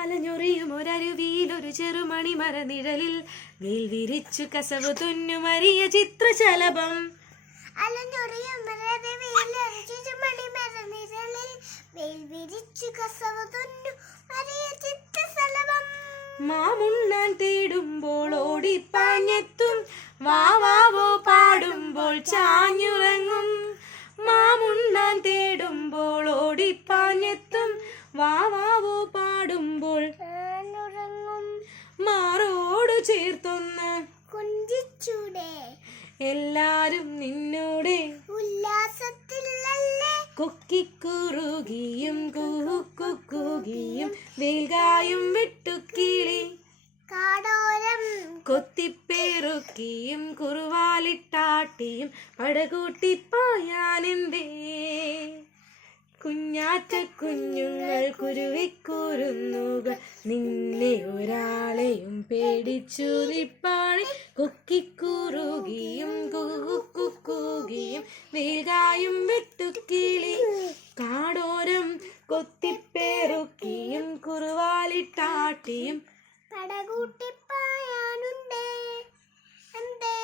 അലഞ്ഞൊറിയും ഒരരുവിയിൽ ഒരു ചെറുമണി മരനിഴലിൽ വെയിൽ വിരിച്ചു കസവ് തുന്നുമറിയ ചിത്രശലഭം. മാമുണ്ണാൻ തേടുമ്പോൾ ഓടിപ്പാഞ്ഞെത്തും, വാവാവോ പാടുമ്പോൾ ചാഞ്ഞുറങ്ങും. മാമുണ്ണാൻ തേടുമ്പോൾ ഓടിപ്പാഞ്ഞെത്തും, വാവാവോ പാടുമ്പോൾ മാറോട് ചേർത്തൊന്ന് കൊഞ്ചിച്ചൂടെ എല്ലാരും നിന്നോടെ ഉല്ലാസത്തിലല്ലേ. കൊക്കിക്കുറുകിയും കൂക്കുകുകിയും വെയിൽകായും വിട്ടുക്കിളി കാടോരം കൊത്തിപ്പേറുക്കിയും കുറുവാലിട്ടാട്ടിയും പടകൂട്ടിപ്പായാനെന്തേ. കുഞ്ഞാറ്റ കുഞ്ഞുങ്ങൾ കുരുവിക്കുരുന്നുകൾ നിന്നെ ഒരാളെയും പേടിച്ചു നിപ്പാണി. കൊക്കിക്കുറുകിയും കൂക്കുകുകിയും വെയിൽകായും വെട്ടുക്കിളി കാടോരം കൊത്തിപ്പേറുക്കിയും കുറുവാലിട്ടാട്ടിയും പടകൂട്ടിപ്പായാനുണ്ടേ എന്തേ.